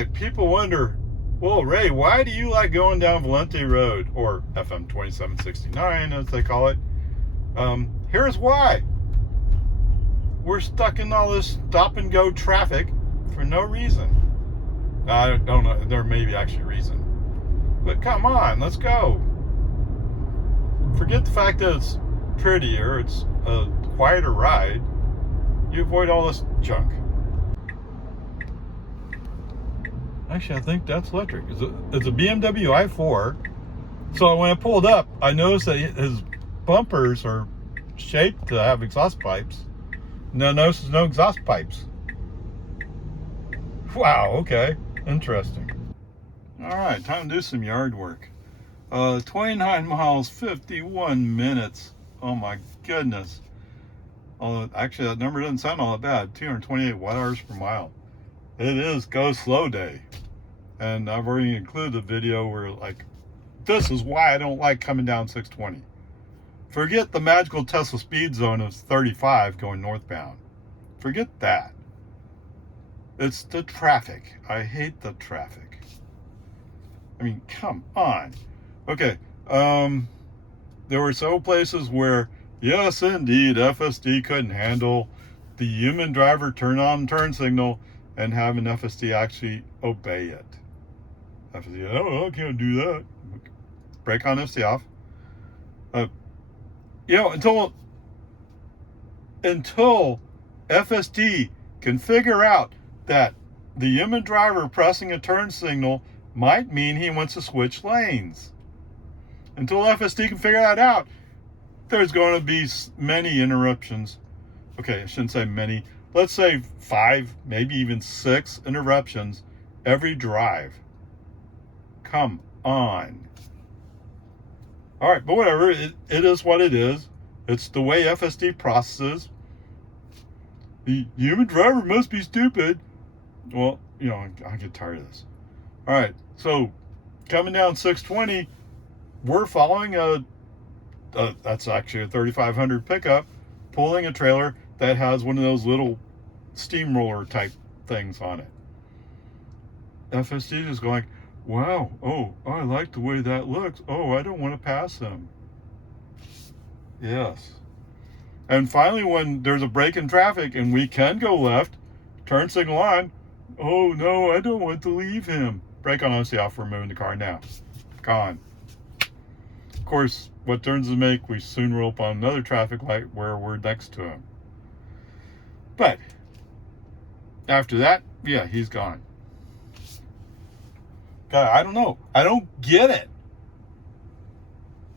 right, people wonder, well, Ray, why do you like going down Valente Road, or FM 2769 as they call it? Here's why. We're stuck in all this stop and go traffic for no reason. I don't know, there may be actually a reason. But come on, let's go. Forget the fact that it's prettier, it's a quieter ride. You avoid all this junk. Actually, I think that's electric. It's a BMW i4. So when I pulled up, I noticed that his bumpers are shaped to have exhaust pipes. Now notice there's no exhaust pipes. Wow, okay. Interesting. Alright, time to do some yard work. 29 miles, 51 minutes. Oh my goodness. Actually, that number doesn't sound all that bad. 228 watt-hours per mile. It is go slow day. And I've already included the video where, like, this is why I don't like coming down 620. Forget the magical Tesla speed zone of 35 going northbound. Forget that. It's the traffic. I hate the traffic. I mean, come on. Okay. There were several places where, yes, indeed, FSD couldn't handle the human driver turn on turn signal and have an FSD actually obey it. FSD, oh, I can't do that. Brake on, FSD off. Until FSD can figure out that the human driver pressing a turn signal might mean he wants to switch lanes. Until FSD can figure that out, there's going to be many interruptions. Okay, I shouldn't say many. Let's say 5, maybe even 6 interruptions every drive. Come on. All right, but whatever. It is what it is. It's the way FSD processes. The human driver must be stupid. Well, I get tired of this. All right, so coming down 620, we're following that's actually a 3500 pickup, pulling a trailer that has one of those little steamroller type things on it. FSD is going, wow, oh, I like the way that looks. Oh, I don't want to pass him. Yes. And finally, when there's a break in traffic and we can go left, turn signal on, oh no, I don't want to leave him. Brake on, honestly off, we're moving the car now. Gone. Of course, what turns to make, we soon roll up on another traffic light where we're next to him. But after that, yeah, he's gone. God, I don't know. I don't get it.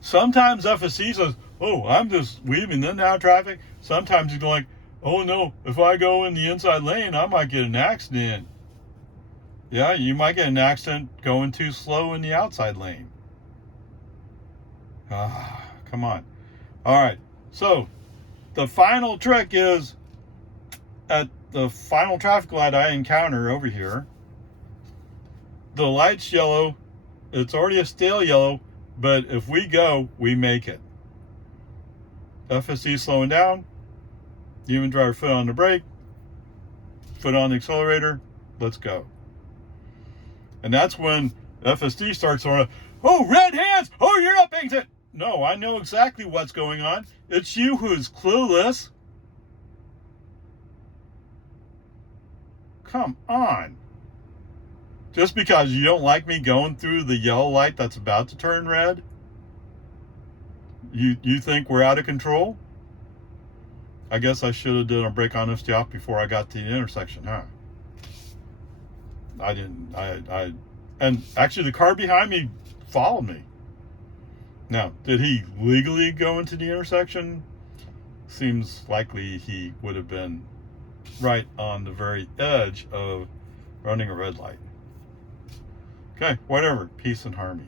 Sometimes FSC says, oh, I'm just weaving in and out of traffic. Sometimes he's like, oh no, if I go in the inside lane, I might get an accident. Yeah, you might get an accident going too slow in the outside lane. Come on. All right, so the final trick is at the final traffic light I encounter over here, the light's yellow. It's already a stale yellow, but if we go, we make it. FSD slowing down, human driver foot on the brake, foot on the accelerator, let's go. And that's when FSD starts on, oh, red hands, oh, you're not paying attention. No, I know exactly what's going on. It's you who's clueless. Come on. Just because you don't like me going through the yellow light that's about to turn red, you think we're out of control? I guess I should have done a brake on FSD off before I got to the intersection, huh? I didn't. And actually the car behind me followed me. Now, did he legally go into the intersection? Seems likely he would have been right on the very edge of running a red light. Okay, whatever. Peace and harmony.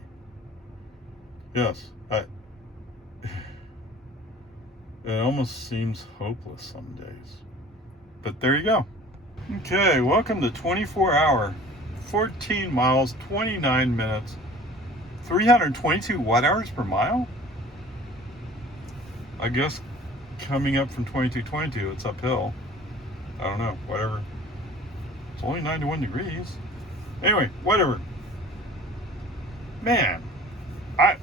Yes, it almost seems hopeless some days. But there you go. Okay, welcome to 24-hour, 14 miles, 29 minutes, 322 watt-hours per mile? I guess coming up from 2222, it's uphill. I don't know, whatever. It's only 91 degrees. Anyway, whatever. Man, I.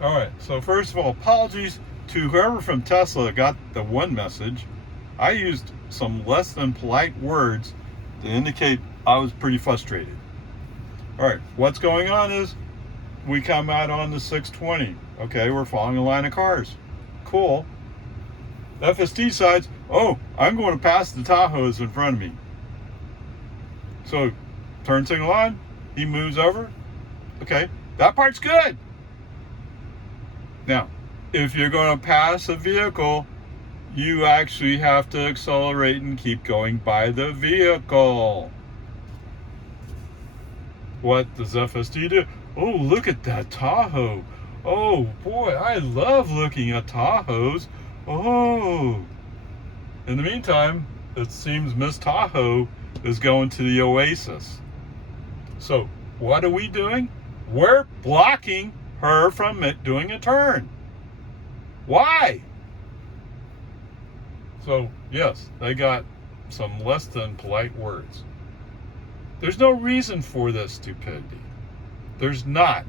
All right. So first of all, apologies to whoever from Tesla got the one message. I used some less than polite words to indicate I was pretty frustrated. All right. What's going on is we come out on the 620. Okay, we're following a line of cars. Cool. FSD decides, oh, I'm going to pass the Tahoes in front of me. So, turn signal on. He moves over. Okay, that part's good. Now, if you're going to pass a vehicle, you actually have to accelerate and keep going by the vehicle. What does FSD do? Oh, look at that Tahoe. Oh, boy, I love looking at Tahoes. Oh. In the meantime, it seems Miss Tahoe is going to the Oasis. So, what are we doing? We're blocking her from doing a turn. Why? So, yes, they got some less than polite words. There's no reason for this stupidity. There's not.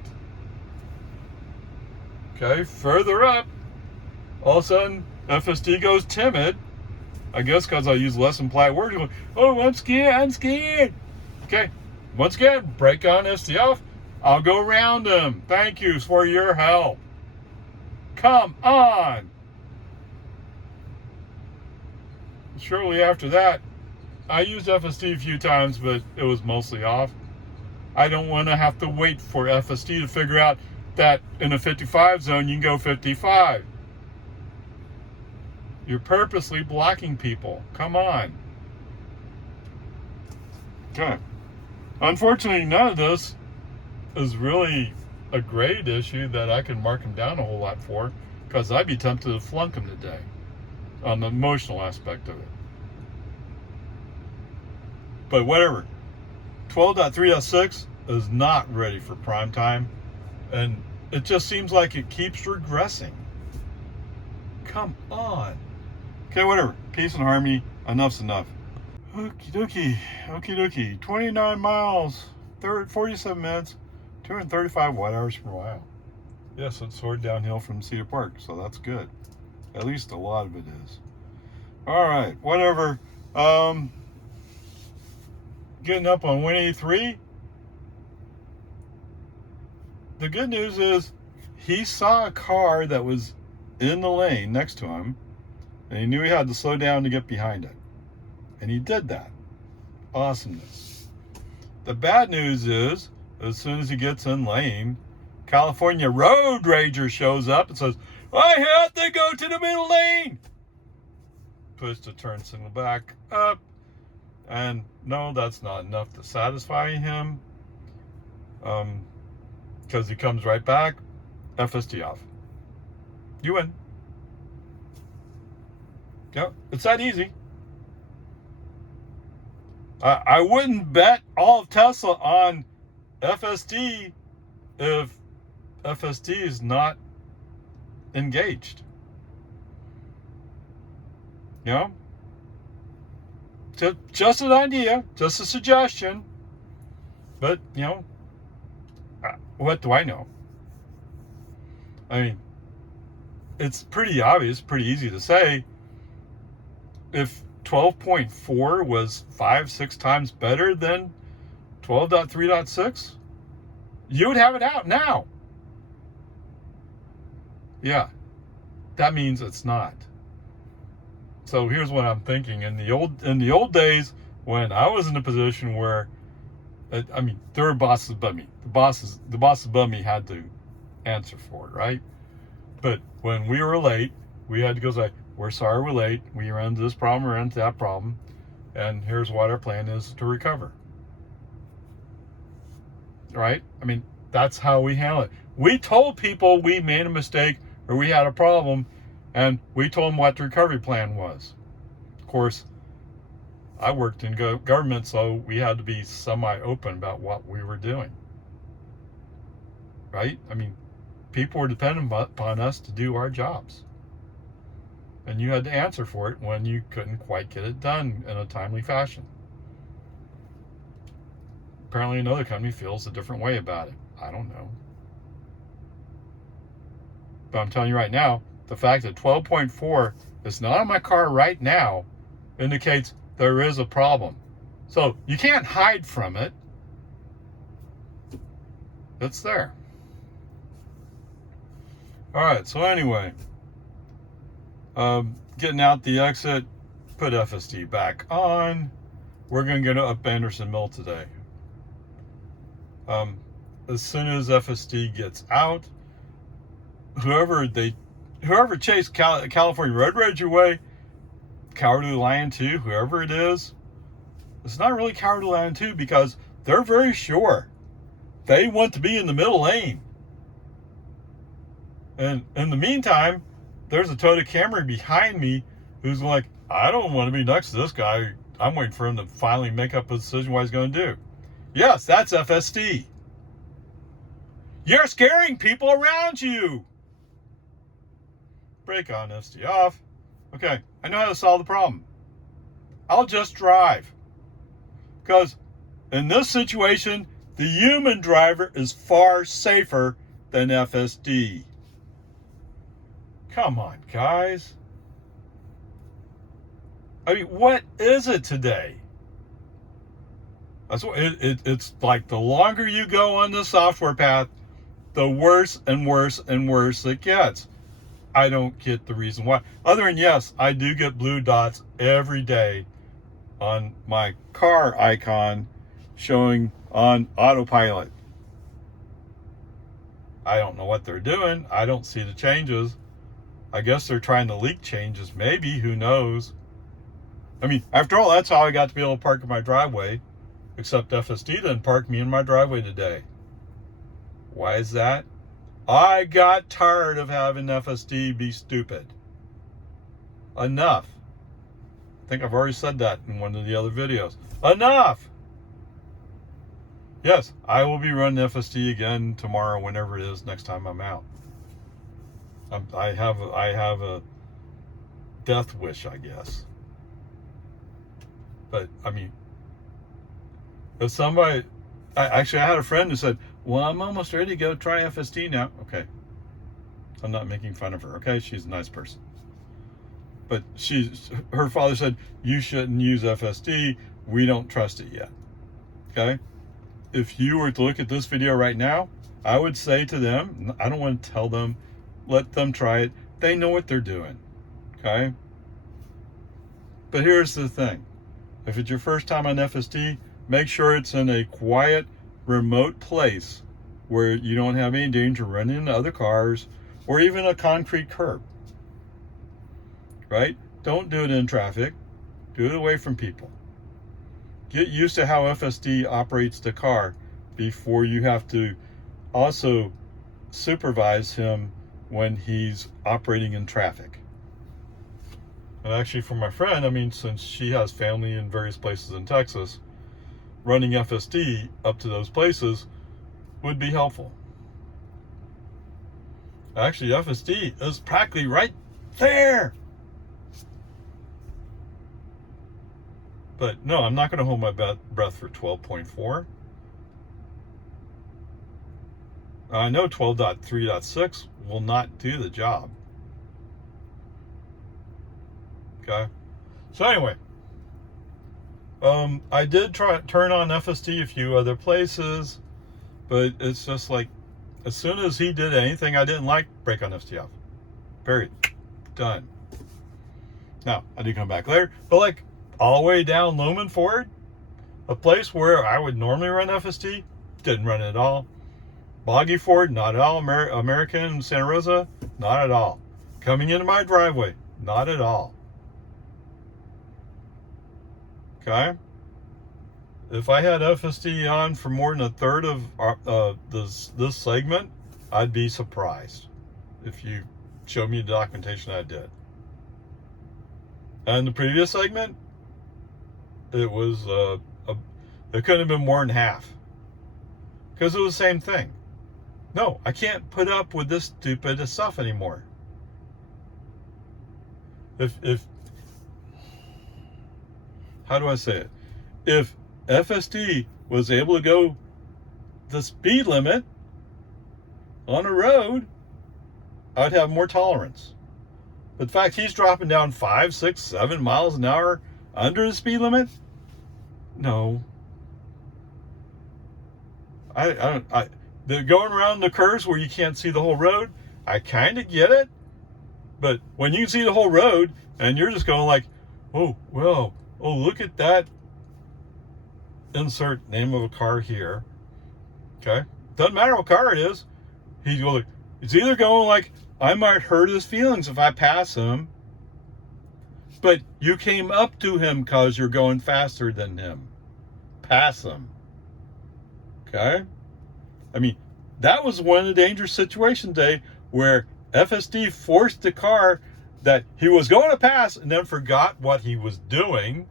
Okay, further up, all of a sudden, FSD goes timid. I guess because I use less than polite words. Oh, I'm scared. Okay, once again, break on SDF. I'll go around them. Thank you for your help. Come on. Shortly after that, I used FSD a few times, but it was mostly off. I don't want to have to wait for FSD to figure out that in a 55 zone, you can go 55. You're purposely blocking people. Come on. Okay. Unfortunately, none of this is really a grade issue that I can mark him down a whole lot for, because I'd be tempted to flunk him today on the emotional aspect of it. But whatever. 12.3.6 is not ready for prime time, and it just seems like it keeps regressing. Come on. Okay, whatever. Peace and harmony. Enough's enough. Okie dokie. 29 miles, 47 minutes, 235 watt hours per mile. Yes, it's soared downhill from Cedar Park, so that's good. At least a lot of it is. All right, whatever. Getting up on 183. The good news is he saw a car that was in the lane next to him, and he knew he had to slow down to get behind it. And he did that. Awesomeness. The bad news is, as soon as he gets in lane, California Road Rager shows up and says, I have to go to the middle lane. Push the turn signal back up. And no, that's not enough to satisfy him. Because he comes right back. FSD off. You win. Yep, it's that easy. I wouldn't bet all of Tesla on FSD if FSD is not engaged. You know? Just an idea, just a suggestion. But, you know, what do I know? I mean, it's pretty obvious, pretty easy to say. If 12.4 was 5-6 times better than 12.3.6, you would have it out now. Yeah, that means it's not. So here's what I'm thinking. In the old days, when I was in a position where, I mean, there were bosses above me. The bosses above me had to answer for it, right? But when we were late, we had to go say, we're sorry we're late. We ran into this problem, we ran into that problem, and here's what our plan is to recover. Right? I mean, that's how we handle it. We told people we made a mistake or we had a problem, and we told them what the recovery plan was. Of course, I worked in government, so we had to be semi-open about what we were doing. Right? I mean, people were dependent upon us to do our jobs. And you had to answer for it when you couldn't quite get it done in a timely fashion. apparently another company feels a different way about it. I don't know. But I'm telling you right now, the fact that 12.4 is not on my car right now indicates there is a problem. So you can't hide from it. It's there. All right, so anyway, getting out the exit, put FSD back on. We're going to go up Anderson Mill today. As soon as FSD gets out, whoever chased California Road Rage away, Cowardly Lion 2, whoever it is, it's not really Cowardly Lion 2 because they're very sure they want to be in the middle lane. And in the meantime, there's a Toyota Camry behind me who's like, I don't want to be next to this guy. I'm waiting for him to finally make up a decision what he's going to do. Yes, that's FSD. You're scaring people around you. Brake on, FSD off. Okay, I know how to solve the problem. I'll just drive. Because in this situation, the human driver is far safer than FSD. Come on, guys. I mean, what is it today? That's what it's like. The longer you go on the software path, the worse and worse and worse it gets. I don't get the reason why. Other than, yes, I do get blue dots every day on my car icon showing on autopilot. I don't know what they're doing. I don't see the changes. I guess they're trying to leak changes. Maybe. Who knows? I mean, after all, that's how I got to be able to park in my driveway. Except FSD didn't park me in my driveway today. Why is that? I got tired of having FSD be stupid. Enough. I think I've already said that in one of the other videos. Enough! Yes, I will be running FSD again tomorrow, whenever it is, next time I'm out. I have a death wish, I guess. But, I mean, if somebody... I had a friend who said, well, I'm almost ready to go try FSD now. Okay. I'm not making fun of her, okay? She's a nice person. But her father said, you shouldn't use FSD. We don't trust it yet. Okay? If you were to look at this video right now, I would say to them, I don't want to tell them, let them try it. They know what they're doing. Okay? But here's the thing. If it's your first time on FSD, make sure it's in a quiet, remote place where you don't have any danger running into other cars or even a concrete curb. Right? Don't do it in traffic. Do it away from people. Get used to how FSD operates the car before you have to also supervise him when he's operating in traffic. And actually, for my friend, I mean, since she has family in various places in Texas, running FSD up to those places would be helpful. Actually, FSD is practically right there. But no, I'm not going to hold my breath for 12.4. I know 12.3.6 will not do the job. Okay. So anyway, I did turn on FSD a few other places, but it's just like, as soon as he did anything I didn't like, break on FSD off. Period. Done. Now, I did come back later, but like all the way down Loman Ford, a place where I would normally run FSD, didn't run it at all. Boggy Ford, not at all. American Santa Rosa, not at all. Coming into my driveway, not at all. Okay? If I had FSD on for more than a third of this segment, I'd be surprised if you showed me the documentation I did. And the previous segment, it was it couldn't have been more than half, because it was the same thing. No, I can't put up with this stupid stuff anymore. If how do I say it? If FSD was able to go the speed limit on a road, I'd have more tolerance. But the fact he's dropping down 5, 6, 7 miles an hour under the speed limit, no. They're going around the curves where you can't see the whole road. I kind of get it, but when you see the whole road and you're just going like, oh, well, oh, look at that. Insert name of a car here. Okay, doesn't matter what car it is. He's going. It's either going like, I might hurt his feelings if I pass him, but you came up to him because you're going faster than him. Pass him. Okay? I mean, that was one of the dangerous situations today where FSD forced the car that he was going to pass and then forgot what he was doing,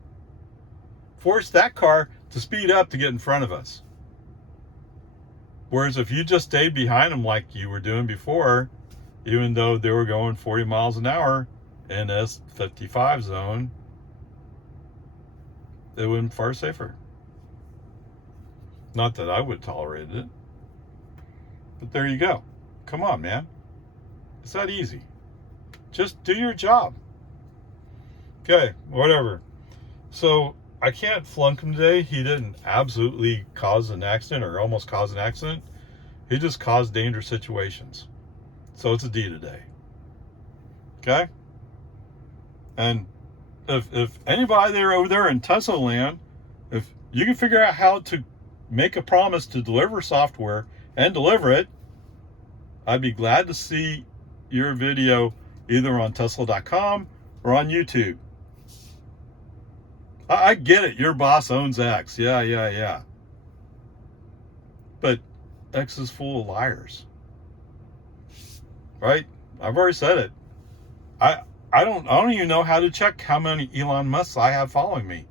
forced that car to speed up to get in front of us. Whereas if you just stayed behind him like you were doing before, even though they were going 40 miles an hour in this 55 zone, it would have been far safer. Not that I would tolerate it. But there you go. Come on, man. It's that easy. Just do your job. Okay, whatever. So I can't flunk him today. He didn't absolutely cause an accident or almost cause an accident. He just caused dangerous situations. So it's a D today. Okay? And if anybody there over there in Tesla land, if you can figure out how to make a promise to deliver software and deliver it, I'd be glad to see your video either on Tesla.com or on YouTube. I get it. Your boss owns X. Yeah. But X is full of liars. Right? I've already said it. I don't even know how to check how many Elon Musks I have following me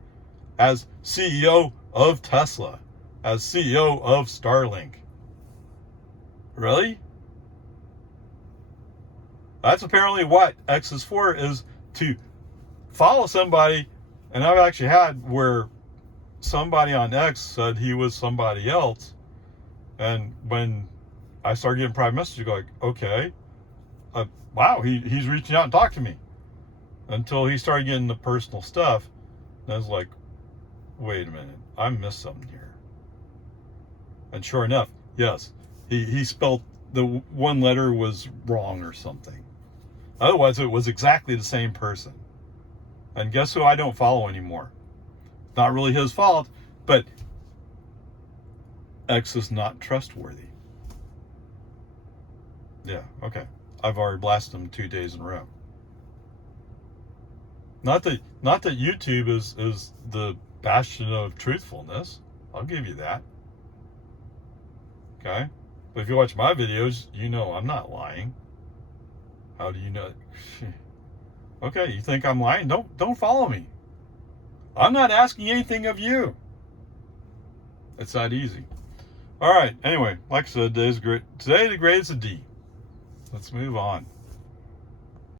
as CEO of Tesla, as CEO of Starlink. Really? That's apparently what X is for, is to follow somebody. And I've actually had where somebody on X said he was somebody else. And when I started getting private messages, go like, okay, wow, he's reaching out and talking to me. Until he started getting the personal stuff. And I was like, wait a minute, I missed something here. And sure enough, yes, he spelled the one letter was wrong or something. Otherwise, it was exactly the same person. And guess who I don't follow anymore? Not really his fault, but X is not trustworthy. Yeah, okay. I've already blasted him 2 days in a row. Not that YouTube is the bastion of truthfulness. I'll give you that. Okay? But if you watch my videos, you know I'm not lying. How do you know? Okay, you think I'm lying? Don't follow me. I'm not asking anything of you. It's that easy. All right. Anyway, like I said, today's great. Today the grade is a D. Let's move on.